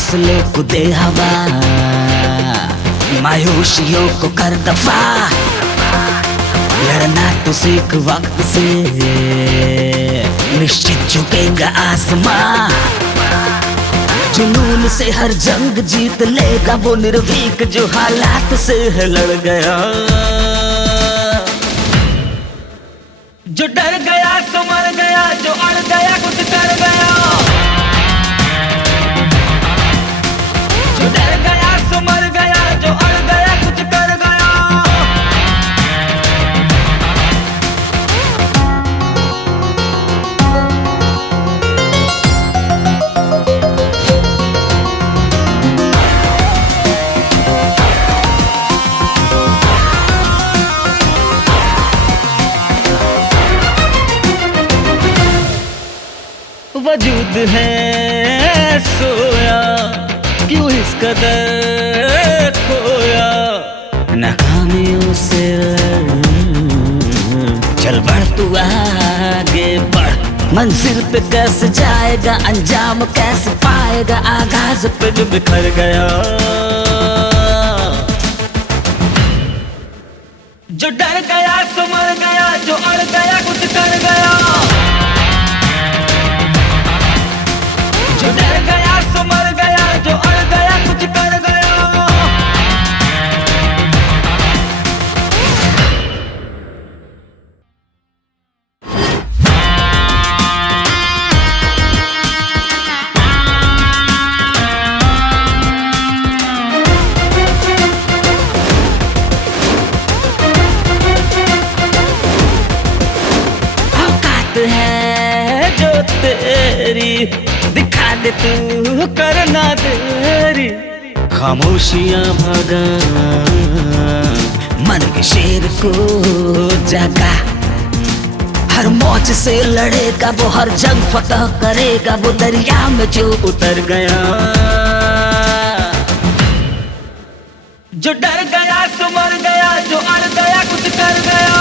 हौसलों को दे हवा, मायूसियों को कर दफा। लड़ना तो सीख वक्त से, निश्चित झुकेगा आसमां। जुनून से हर जंग जीत लेगा वो निर्भीक जो हालात से है लड़ गया। जो डर गया सो मर गया, जो अड़ गया कुछ कर गया। जो डर गया सो मर गया, जो अड़ गया कुछ कर गया। वजूद है सोया, क्यों इस कदर खोया। नाकामियों से चल बढ़ तू आगे बढ़। मंजिल पे कैसे जाएगा, अंजाम कैसे पाएगा, आगाज पे जो बिखर गया। जो डर गया सो मर गया, जो अड़ गया कुछ कर गया। जो डर गया सो मर गया, जो अड़ गया कुछ कर गया। औकात है जो तेरी, दिखा दे तू करना देरी। खामोशियां भगा, मन के शेर को जगा। हर मौज से लड़ेगा वो, हर जंग फतह करेगा वो, दरिया में जो उतर गया। जो डर गया सो मर गया, जो अड़ गया कुछ कर गया।